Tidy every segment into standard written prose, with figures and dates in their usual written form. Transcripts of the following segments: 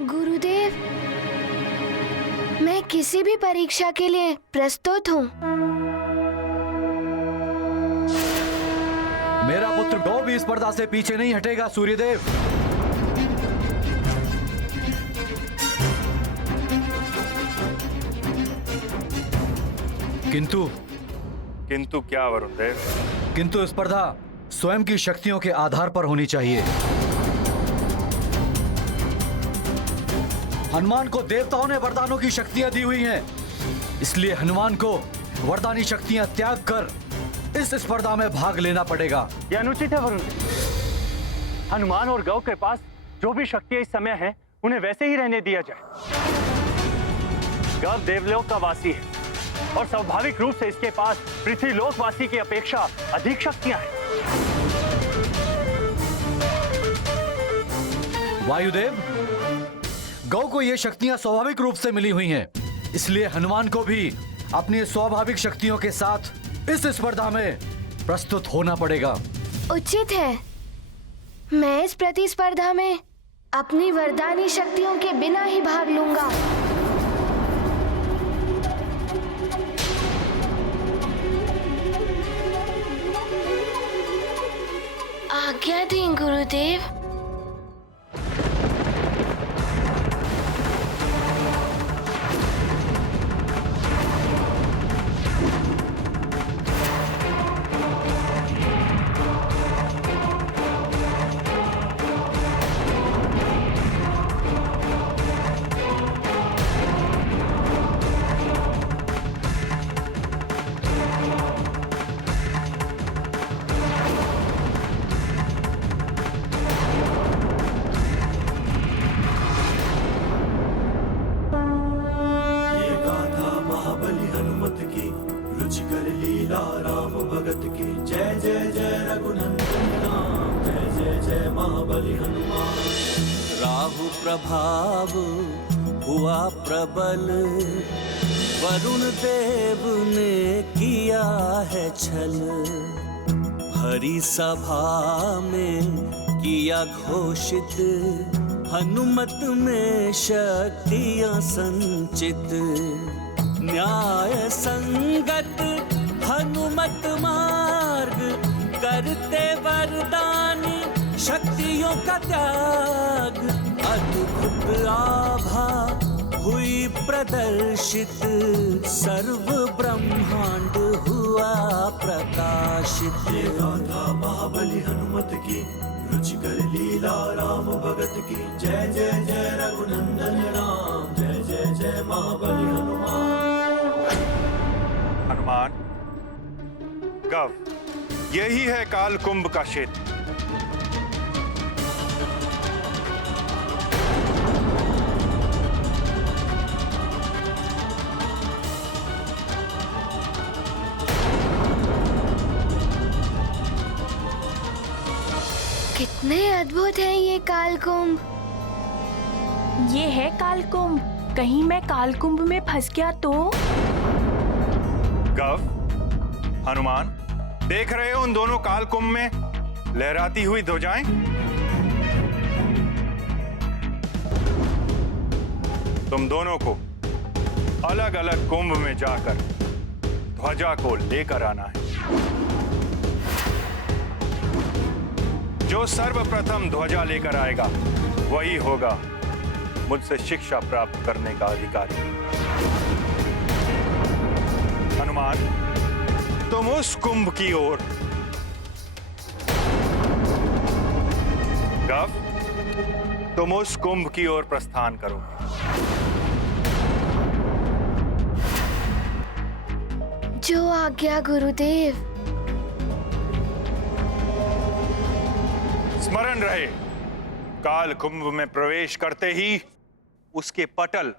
गुरुदेव, मैं किसी भी परीक्षा के लिए प्रस्तुत हूँ। मेरा पुत्र गौ भी इस स्पर्धा से पीछे नहीं हटेगा सूर्यदेव। किंतु क्या वरुण देव? किंतु स्पर्धा स्वयं की शक्तियों के आधार पर होनी चाहिए। हनुमान को देवताओं ने वरदानों की शक्तियां दी हुई हैं, इसलिए हनुमान को वरदानी शक्तियां त्याग कर इस स्पर्धा में भाग लेना पड़ेगा। यह अनुचित है वरुण। हनुमान और गौ के पास जो भी शक्तियां इस समय हैं, उन्हें वैसे ही रहने दिया जाए। गौ देवलोक का वासी है और स्वाभाविक रूप से इसके पास पृथ्वीलोक वासी की अपेक्षा अधिक शक्तियां हैं। वायुदेव, गौ को ये शक्तियां स्वाभाविक रूप से मिली हुई हैं, इसलिए हनुमान को भी अपनी स्वाभाविक शक्तियों के साथ इस स्पर्धा में प्रस्तुत होना पड़ेगा। उचित है। मैं इस प्रतिस्पर्धा में अपनी वरदानी शक्तियों के बिना ही भाग लूंगा। आज्ञा दें गुरुदेव। राहु प्रभाव हुआ प्रबल, वरुण देव ने किया है छल। हरि सभा में किया घोषित, हनुमत में शक्तियां संचित। न्याय संगत हनुमत मार्ग, करते वरदानी शक्तियों का त्याग। अद्भुत आभा हुई प्रदर्शित, सर्व ब्रह्मांड हुआ प्रकाशित। ये गाथा महाबली हनुमत की, रुचिकर लीला राम भगत की। जय जय जय रघुनंदन राम, जय जय जय महाबली हनुमान। हनुमान, गव, यही है काल कुंभ का क्षेत्र। कितने अद्भुत हैं ये कालकुंभ। ये है कालकुंभ। कहीं मैं कालकुंभ में फंस गया तो? गव, हनुमान, देख रहे हो उन दोनों कालकुंभ में लहराती हुई ध्वजाएं? तुम दोनों को अलग अलग कुंभ में जाकर ध्वजा को लेकर आना है। जो सर्वप्रथम ध्वजा लेकर आएगा वही होगा मुझसे शिक्षा प्राप्त करने का अधिकारी। हनुमान, तुम उस कुंभ की ओर, गव, तुम उस कुंभ की ओर प्रस्थान करोगे। जो आज्ञा गुरुदेव। स्मरण रहे, काल कुंभ में प्रवेश करते ही उसके पटल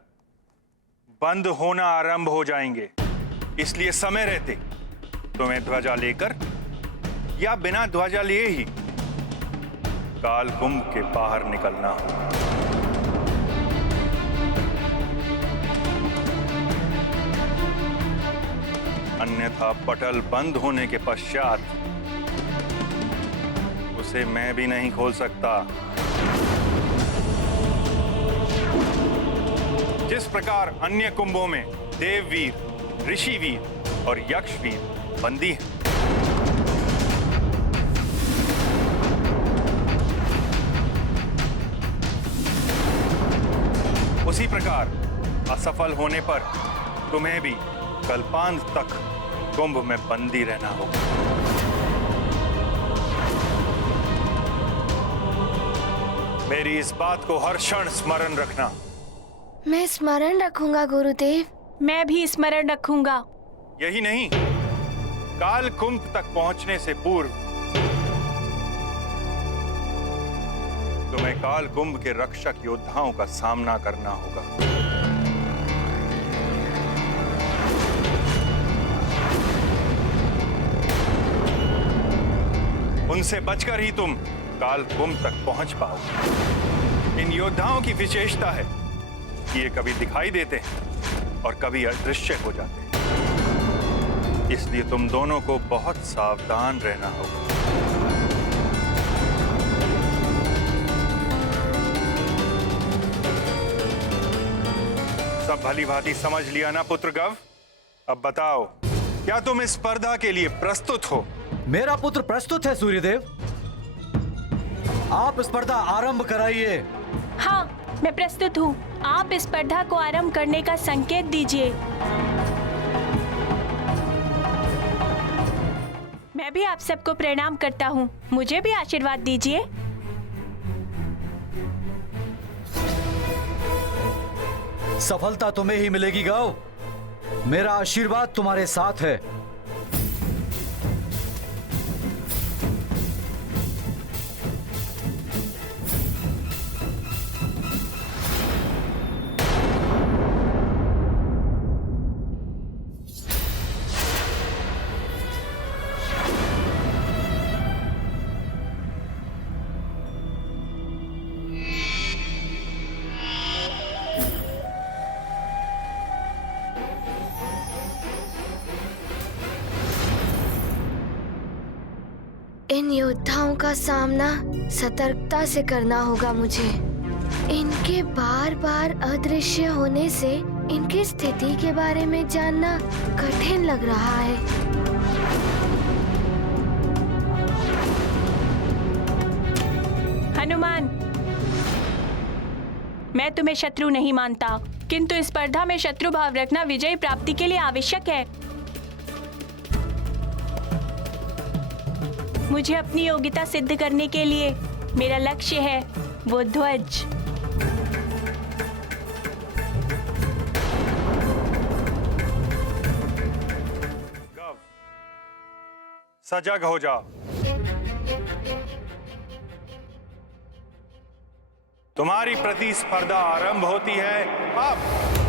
बंद होना आरंभ हो जाएंगे, इसलिए समय रहते तुम्हें ध्वजा लेकर या बिना ध्वजा लिए ही काल कुंभ के बाहर निकलना होगा। अन्यथा पटल बंद होने के पश्चात उसे मैं भी नहीं खोल सकता। जिस प्रकार अन्य कुंभों में देववीर, ऋषिवीर और यक्षवीर बंदी हैं। उसी प्रकार असफल होने पर तुम्हें भी कल्पांत तक कुंभ में बंदी रहना होगा। मेरी इस बात को हर क्षण स्मरण रखना। मैं स्मरण रखूंगा गुरुदेव। मैं भी स्मरण रखूंगा। यही नहीं, काल कुंभ तक पहुंचने से पूर्व तुम्हें काल कुंभ के रक्षक योद्धाओं का सामना करना होगा। उनसे बचकर ही तुम काल कुंभ तक पहुंच पाओगे। इन योद्धाओं की विशेषता है कि ये कभी दिखाई देते हैं और कभी अदृश्य हो जाते हैं। इसलिए तुम दोनों को बहुत सावधान रहना होगा। सब भली भांति समझ लिया ना पुत्र गव? अब बताओ, क्या तुम इस स्पर्धा के लिए प्रस्तुत हो? मेरा पुत्र प्रस्तुत है सूर्यदेव। आप स्पर्धा आरंभ कराइए। हाँ, मैं प्रस्तुत हूँ। आप इस स्पर्धा को आरंभ करने का संकेत दीजिए। मैं भी आप सबको प्रणाम करता हूँ। मुझे भी आशीर्वाद दीजिए। सफलता तुम्हें ही मिलेगी गौ। मेरा आशीर्वाद तुम्हारे साथ है। इन योद्धाओं का सामना सतर्कता से करना होगा मुझे। इनके बार बार अदृश्य होने से इनकी स्थिति के बारे में जानना कठिन लग रहा है। हनुमान, मैं तुम्हें शत्रु नहीं मानता, किंतु इस स्पर्धा में शत्रु भाव रखना विजय प्राप्ति के लिए आवश्यक है। मुझे अपनी योग्यता सिद्ध करने के लिए मेरा लक्ष्य है वो ध्वज। गव, सजग हो जाओ। तुम्हारी प्रतिस्पर्धा आरंभ होती है अब।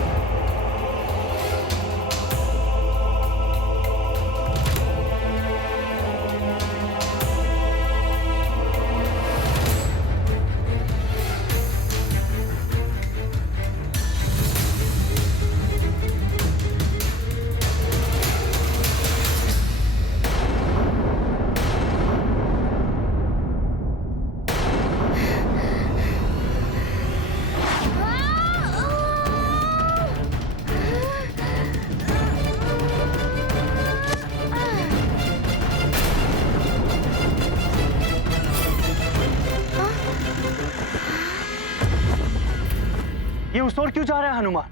ये उस ओर क्यों जा रहा है हनुमान?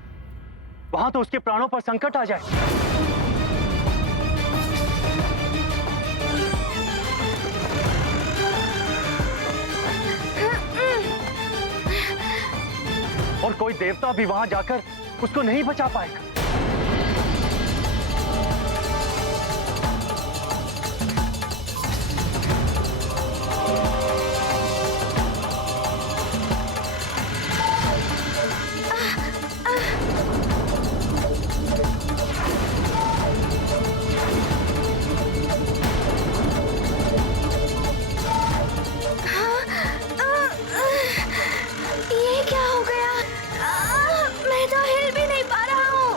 वहां तो उसके प्राणों पर संकट आ जाए। और कोई देवता भी वहां जाकर उसको नहीं बचा पाएगा। ये क्या हो गया? मैं तो हिल भी नहीं पा रहा हूँ।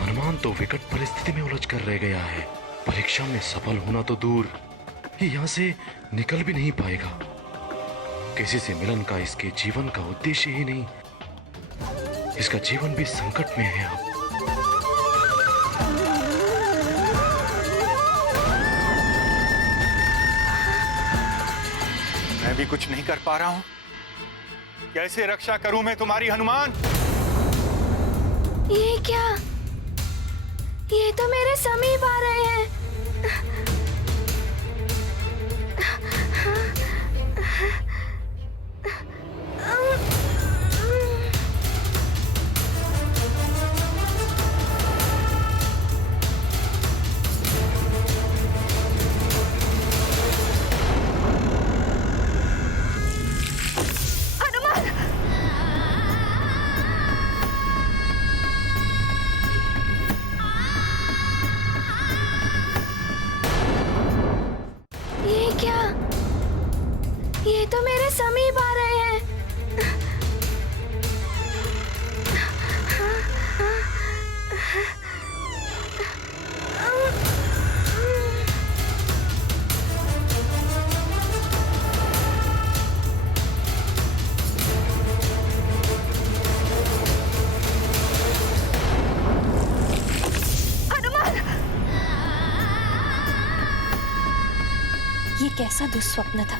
हनुमान तो विकट परिस्थिति में उलझ कर रह गया है। परीक्षा में सफल होना तो दूर, ये यहाँ से निकल भी नहीं पाएगा। किसी से मिलन का इसके जीवन का उद्देश्य ही नहीं, इसका जीवन भी संकट में है अब। मैं भी कुछ नहीं कर पा रहा हूं। कैसे रक्षा करूं मैं तुम्हारी हनुमान? ये क्या? ये तो मेरे समीप आ रहे हैं। ये तो मेरे समीप आ रहे हैं। ये कैसा दुस्वप्न था।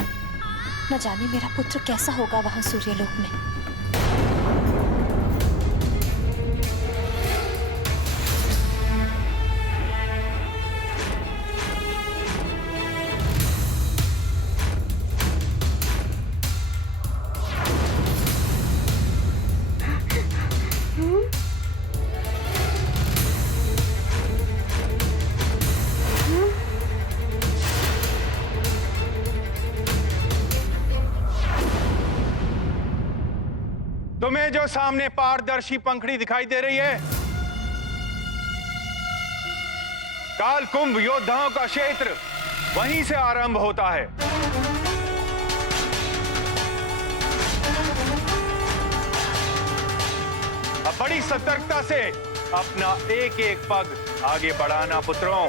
न जाने मेरा पुत्र कैसा होगा वहां सूर्यलोक में। तुम्हें जो सामने पारदर्शी पंखड़ी दिखाई दे रही है, काल कुंभ योद्धाओं का क्षेत्र वहीं से आरंभ होता है। अब बड़ी सतर्कता से अपना एक एक पग आगे बढ़ाना पुत्रों।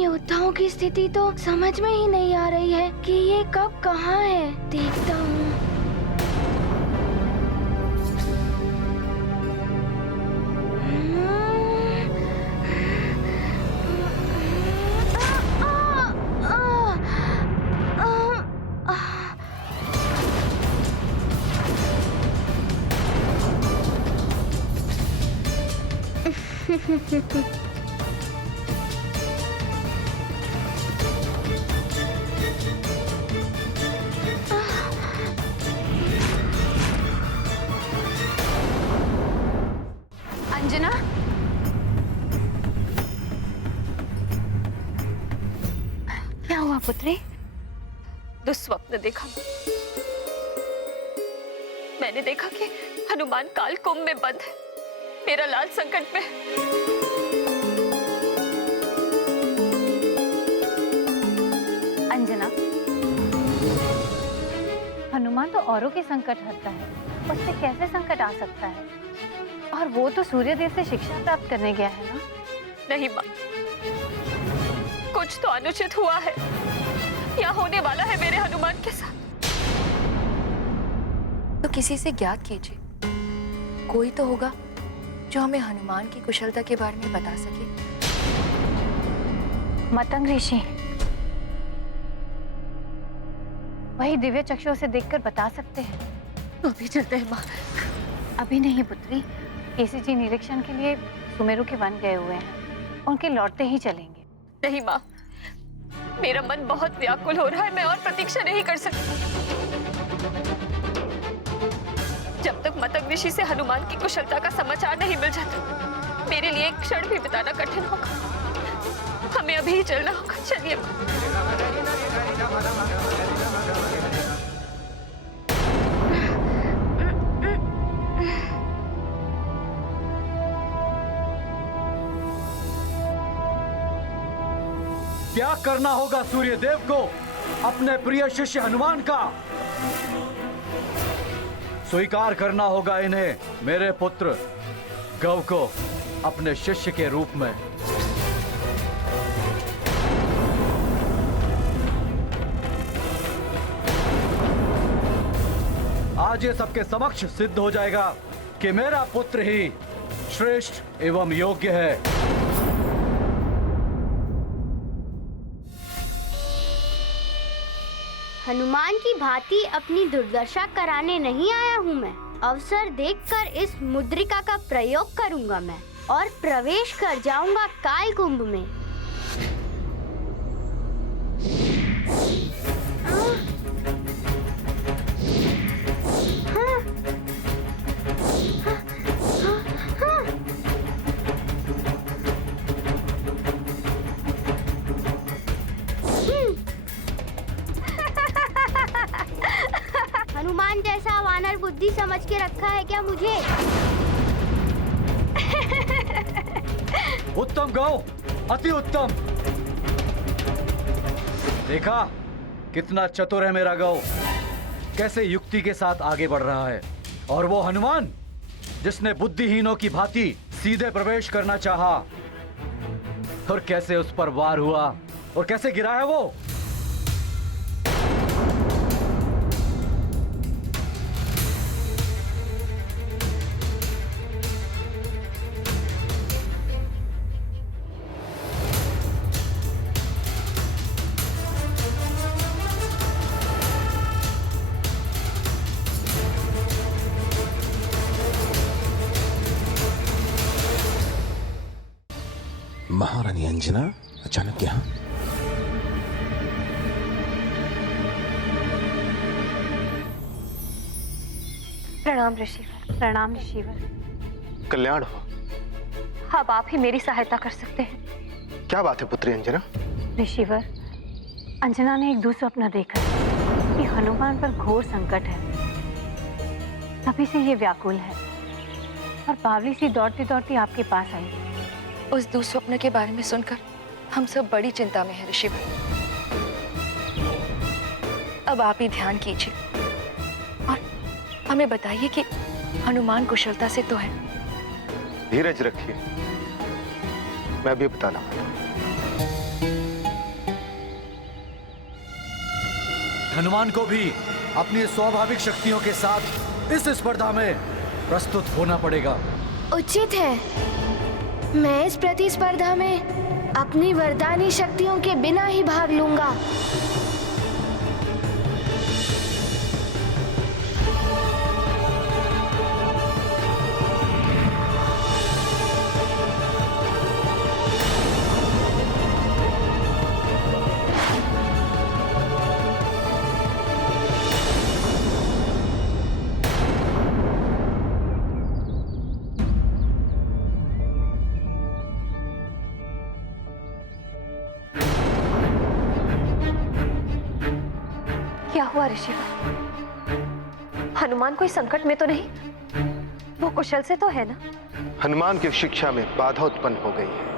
योद्धाओं की स्थिति तो समझ में ही नहीं आ रही है कि ये कब कहाँ है। देखता हूँ। अंजना, क्या हुआ पुत्री? दुस्वप्न देखा। मैंने देखा कि हनुमान काल कुंभ में बंद है। मेरा लाल संकट में। अंजना, हनुमान तो औरों के संकट हरता है, उससे कैसे संकट आ सकता है? और वो तो सूर्यदेव से शिक्षा प्राप्त करने गया है ना? नहीं माँ, कुछ तो अनुचित हुआ है या होने वाला है मेरे हनुमान के साथ। तो किसी से ज्ञात कीजिए, कोई तो होगा जो हमें हनुमान की कुशलता के बारे में बता सके। मतंग ऋषि वही दिव्य चक्षुओं से देखकर बता सकते हैं। तो अभी चलते हैं माँ। अभी नहीं पुत्री, केसी जी निरीक्षण के लिए सुमेरु के वन गए हुए हैं, उनके लौटते ही चलेंगे। नहीं माँ, मेरा मन बहुत व्याकुल हो रहा है। मैं और प्रतीक्षा नहीं कर सकती। मतंग ऋषि से हनुमान की कुशलता का समाचार नहीं मिल जाता, मेरे लिए एक क्षण भी बिताना कठिन होगा। हमें अभी ही चलना होगा, चलिए। क्या करना होगा सूर्य देव को अपने प्रिय शिष्य हनुमान का? स्वीकार करना होगा इन्हें, मेरे पुत्र गौ को अपने शिष्य के रूप में। आज ये सबके समक्ष सिद्ध हो जाएगा कि मेरा पुत्र ही श्रेष्ठ एवं योग्य है। हनुमान की भांति अपनी दुर्दशा कराने नहीं आया हूँ मैं। अवसर देखकर इस मुद्रिका का प्रयोग करूंगा मैं और प्रवेश कर जाऊंगा काल कुंभ में। हनुमान जैसा वानर बुद्धि समझ के रखा है क्या मुझे? उत्तम गौ, अति उत्तम। देखा कितना चतुर है मेरा गौ, कैसे युक्ति के साथ आगे बढ़ रहा है। और वो हनुमान जिसने बुद्धिहीनों की भांति सीधे प्रवेश करना चाहा, और कैसे उस पर वार हुआ और कैसे गिरा है वो। महारानी अंजना अचानक यहाँ? प्रणाम ऋषिवर। प्रणाम ऋषिवर। कल्याण हो। अब आप ही मेरी सहायता कर सकते हैं। क्या बात है पुत्री अंजना? ऋषिवर, अंजना ने एक दुस्वप्न देखा कि हनुमान पर घोर संकट है, तभी से ये व्याकुल है और बावली सी दौड़ती दौड़ती आपके पास आई। उस दुस्वप्न के बारे में सुनकर हम सब बड़ी चिंता में हैं ऋषिवर। अब आप ही ध्यान कीजिए और हमें बताइए कि हनुमान कुशलता से तो है। धीरज रखिए, मैं भी बताना। हनुमान को भी अपनी स्वाभाविक शक्तियों के साथ इस स्पर्धा में प्रस्तुत होना पड़ेगा। उचित है, मैं इस प्रतिस्पर्धा में अपनी वरदानी शक्तियों के बिना ही भाग लूंगा। क्या हुआ ऋषिवर? हनुमान कोई संकट में तो नहीं? वो कुशल से तो है ना? हनुमान की शिक्षा में बाधा उत्पन्न हो गई है।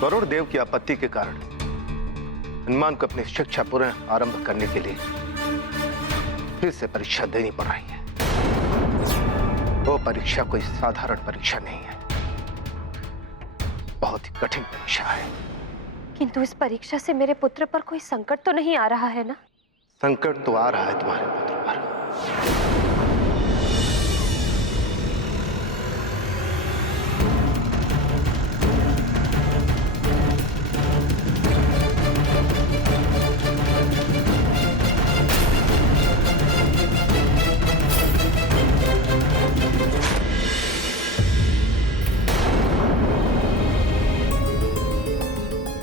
वरुण देव की आपत्ति के कारण हनुमान को अपनी शिक्षा पुनः आरंभ करने के लिए फिर से परीक्षा देनी पड़ रही है। वो परीक्षा कोई साधारण परीक्षा नहीं है, बहुत ही कठिन परीक्षा है। किंतु इस परीक्षा से मेरे पुत्र पर कोई संकट तो नहीं आ रहा है ना? संकट तो आ रहा है तुम्हारे पुत्र पर।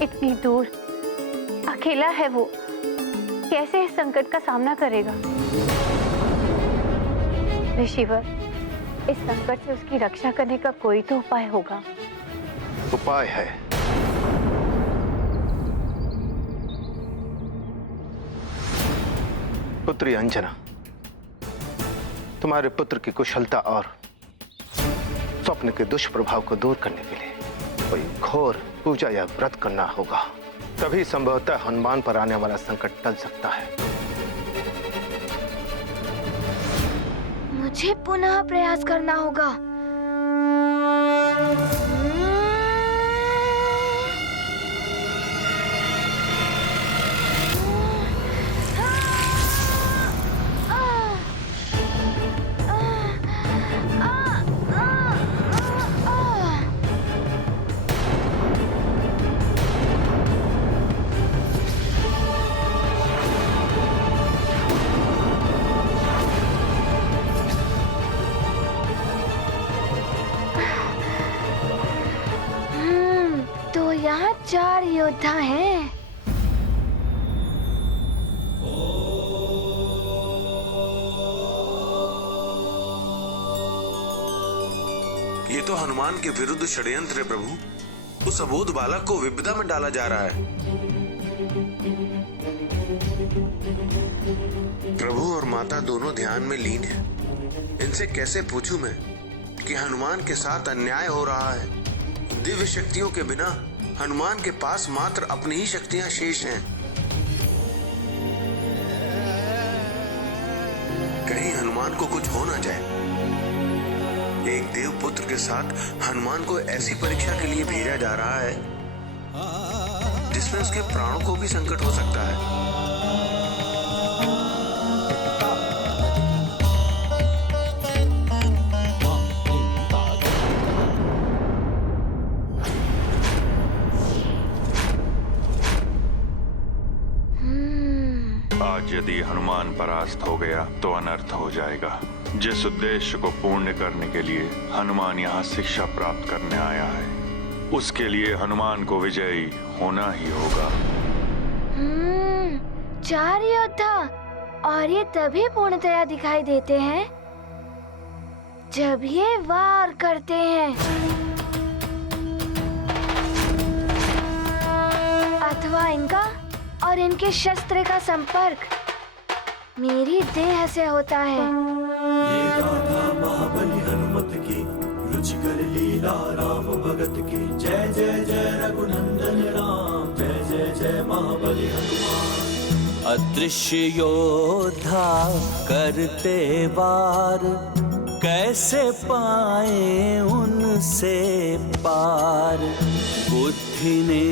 इतनी दूर अकेला है वो, कैसे इस संकट का सामना करेगा? ऋषिवर, इस संकट से उसकी रक्षा करने का कोई तो उपाय होगा। उपाय है। पुत्री अंजना, तुम्हारे पुत्र की कुशलता और स्वप्न के दुष्प्रभाव को दूर करने के लिए कोई घोर पूजा या व्रत करना होगा, तभी संभवतः हनुमान पर आने वाला संकट टल सकता है। मुझे पुनः प्रयास करना होगा। यहाँ 4 योद्धा हैं। ये तो हनुमान के विरुद्ध षड्यंत्र है प्रभु। उस अबोध बालक को विपदा में डाला जा रहा है। प्रभु और माता दोनों ध्यान में लीन हैं। इनसे कैसे पूछूं मैं कि हनुमान के साथ अन्याय हो रहा है। दिव्य शक्तियों के बिना हनुमान के पास मात्र अपनी ही शक्तियां शेष हैं। कहीं हनुमान को कुछ हो ना जाए। एक देवपुत्र के साथ हनुमान को ऐसी परीक्षा के लिए भेजा जा रहा है जिसमें उसके प्राणों को भी संकट हो सकता है। यदि हनुमान परास्त हो गया तो अनर्थ हो जाएगा। जिस उद्देश्य को पूर्ण करने के लिए हनुमान यहाँ शिक्षा प्राप्त करने आया है, उसके लिए हनुमान को विजयी होना ही होगा। 4 योद्धा, और ये तभी पूर्णतया दिखाई देते हैं जब ये वार करते हैं, अथवा इनका और इनके शस्त्र का संपर्क मेरी देह से होता है। ये गाथा महाबली हनुमत की, रुचिकर लीला राम भगत की। जय जय जय रघुनंदन राम, जय जय जय महाबली हनुमान। अदृश्य योद्धा करते वार, कैसे पाए उनसे पार। बुद्धि ने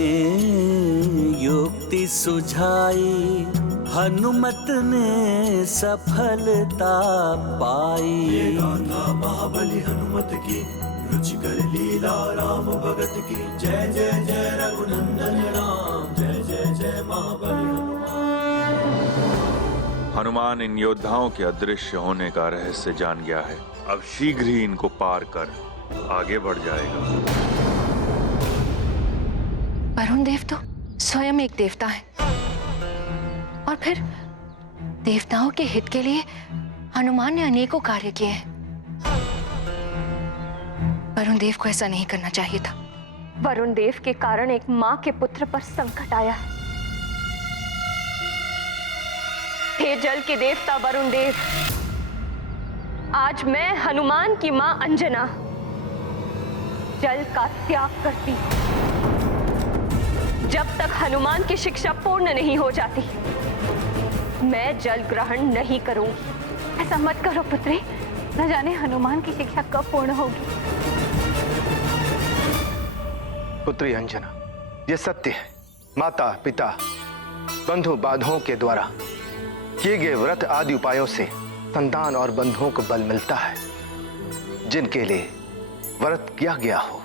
युक्ति सुझाई, हनुमत ने सफलता पाई। ये गाथा महाबली हनुमत की, रुचिकर लीला राम भगत की। जय जय जय रघुनंदन राम, जय जय जय महाबली हनुमान। हनुमान इन योद्धाओं के अदृश्य होने का रहस्य जान गया है। अब शीघ्र ही इनको पार कर आगे बढ़ जाएगा। वरुण देव तो स्वयं एक देवता है, और फिर देवताओं के हित के लिए हनुमान ने अनेकों कार्य किए हैं। वरुण देव को ऐसा नहीं करना चाहिए था। वरुण देव के कारण एक माँ के पुत्र पर संकट आया है। हे जल के देवता वरुण देव, आज मैं हनुमान की माँ अंजना जल का त्याग करती हूँ। जब तक हनुमान की शिक्षा पूर्ण नहीं हो जाती, मैं जल ग्रहण नहीं करूंगी। ऐसा मत करो पुत्री, न जाने हनुमान की शिक्षा कब पूर्ण होगी। पुत्री अंजना, ये सत्य है। माता पिता बंधु बांधवों के द्वारा किए गए व्रत आदि उपायों से संतान और बंधुओं को बल मिलता है, जिनके लिए व्रत किया गया हो,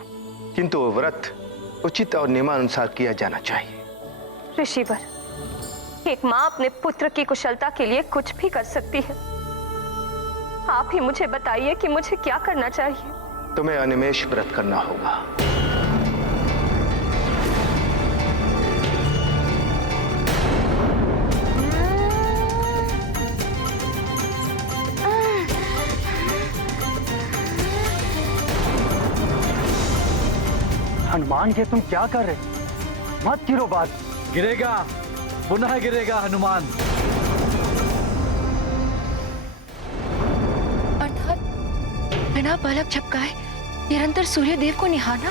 किंतु वो व्रत उचित और नियमानुसार किया जाना चाहिए। ऋषिवर, एक माँ अपने पुत्र की कुशलता के लिए कुछ भी कर सकती है। आप ही मुझे बताइए कि मुझे क्या करना चाहिए। तुम्हें अनिमेष व्रत करना होगा। हनुमान ये तुम क्या कर रहे? मत गिरो बात। गिरेगा, पुनः गिरेगा हनुमान। अर्थात बिना पलक झपकाए निरंतर सूर्य देव को निहारना?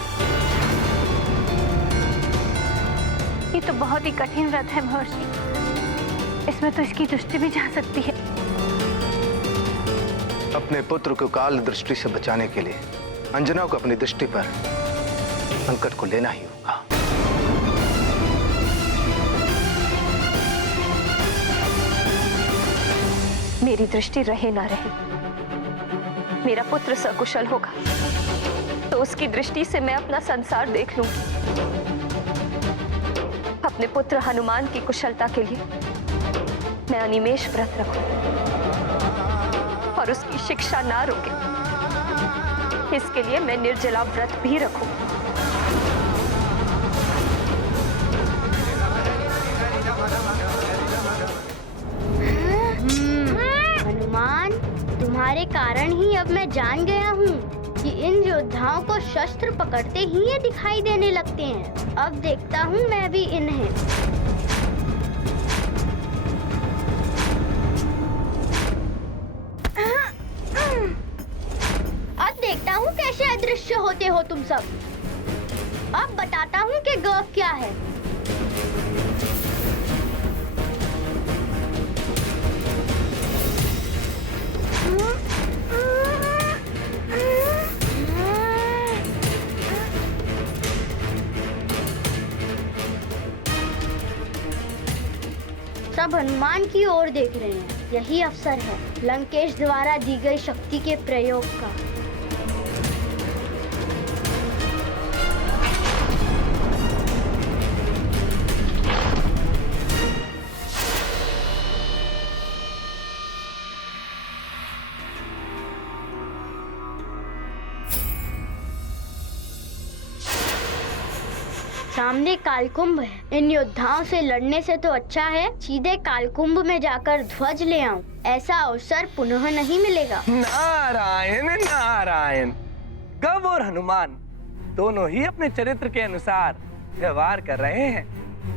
ये तो बहुत ही कठिन व्रत है महर्षि। इसमें तो इसकी दृष्टि भी जा सकती है। अपने पुत्र को काल दृष्टि से बचाने के लिए अंजना को अपनी दृष्टि पर संकट को लेना ही होगा। मेरी दृष्टि रहे ना रहे, मेरा पुत्र सकुशल होगा तो उसकी दृष्टि से मैं अपना संसार देख लूं। अपने पुत्र हनुमान की कुशलता के लिए मैं अनिमेष व्रत रखूं और उसकी शिक्षा ना रुके, इसके लिए मैं निर्जला व्रत भी रखूं। हनुमान, तुम्हारे कारण ही अब मैं जान गया हूँ कि इन योद्धाओं को शस्त्र पकड़ते ही ये दिखाई देने लगते हैं। अब देखता हूँ मैं भी इन्हें। अब देखता हूँ कैसे अदृश्य होते हो तुम सब। अब बताता हूँ कि गौ क्या है। सब हनुमान की ओर देख रहे हैं। यही अवसर है लंकेश द्वारा दी गई शक्ति के प्रयोग का। सामने कालकुंभ है। इन योद्धाओं से लड़ने से तो अच्छा है सीधे कालकुंभ में जाकर ध्वज ले आऊं। ऐसा अवसर पुनः नहीं मिलेगा। नारायण नारायण। गव और हनुमान दोनों ही अपने चरित्र के अनुसार व्यवहार कर रहे हैं।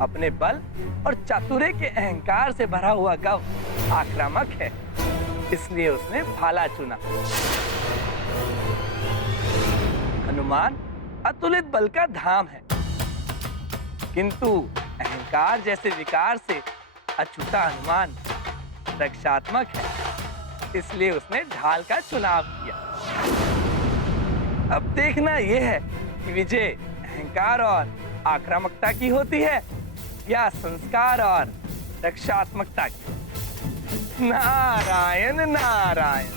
अपने बल और चातुर्य के अहंकार से भरा हुआ गव आक्रामक है, इसलिए उसने भाला चुना। हनुमान अतुलित बल का धाम है, किंतु अहंकार जैसे विकार से अछूता हनुमान रक्षात्मक है, इसलिए उसने ढाल का चुनाव किया। अब देखना यह है कि विजय अहंकार और आक्रामकता की होती है या संस्कार और रक्षात्मकता की। नारायण नारायण।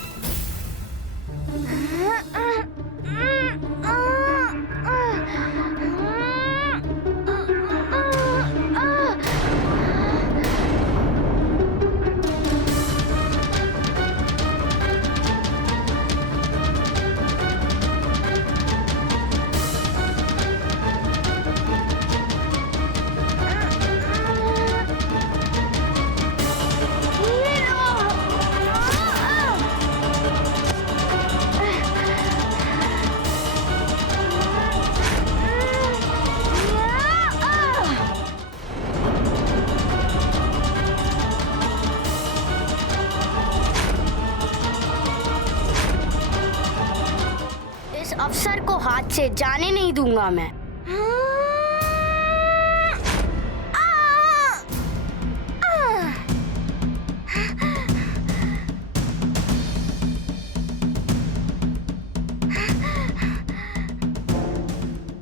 अवसर को हाथ से जाने नहीं दूंगा मैं।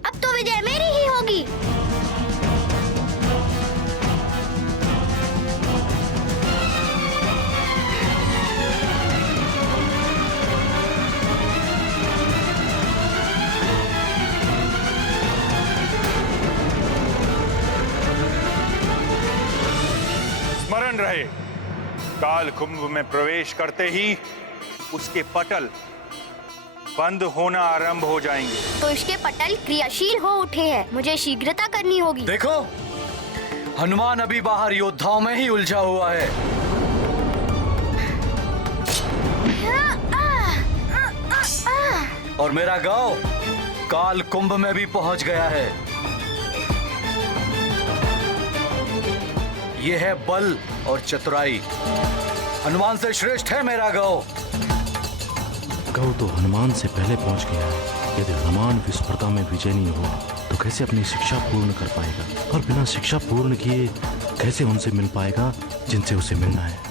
अब तो विजय मेरी ही होगी। स्मरण रहे, काल कुंभ में प्रवेश करते ही उसके पटल बंद होना आरंभ हो जाएंगे। तो इसके पटल क्रियाशील हो उठे हैं, मुझे शीघ्रता करनी होगी। देखो, हनुमान अभी बाहर योद्धाओं में ही उलझा हुआ है। और मेरा गांव काल कुंभ में भी पहुंच गया है। यह है बल और चतुराई। हनुमान से श्रेष्ठ है मेरा गौ। गौ तो हनुमान से पहले पहुंच गया है। यदि हनुमान विस्पर्धा में विजय नहीं हुआ तो कैसे अपनी शिक्षा पूर्ण कर पाएगा, और बिना शिक्षा पूर्ण किए कैसे उनसे मिल पाएगा जिनसे उसे मिलना है।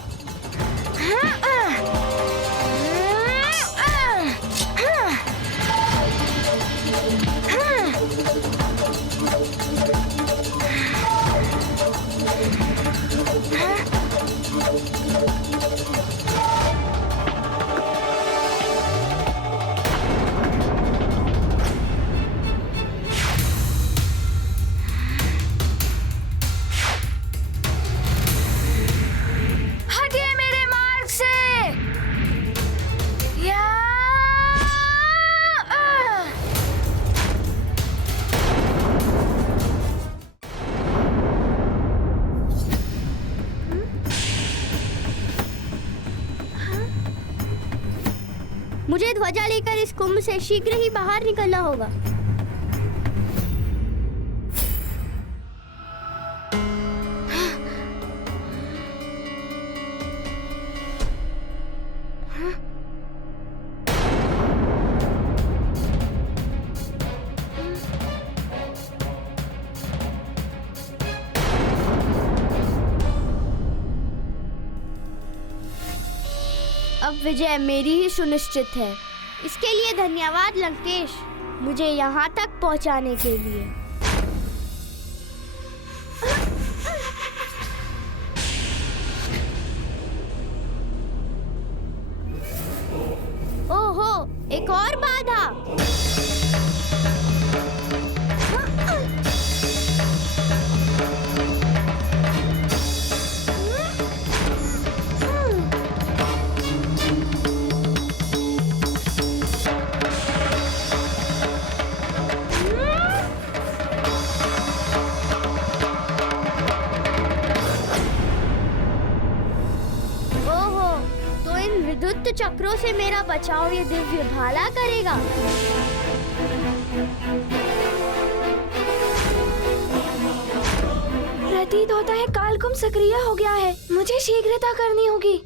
मुझे ध्वजा लेकर इस कुंभ से शीघ्र ही बाहर निकलना होगा। अब विजय मेरी ही सुनिश्चित है। इसके लिए धन्यवाद लंकेश, मुझे यहाँ तक पहुँचाने के लिए। ओहो, एक और बाधा। विद्युत चक्रों से मेरा बचाव ये दिव्य भाला करेगा। प्रतीत होता है कालकुंभ सक्रिय हो गया है। मुझे शीघ्रता करनी होगी।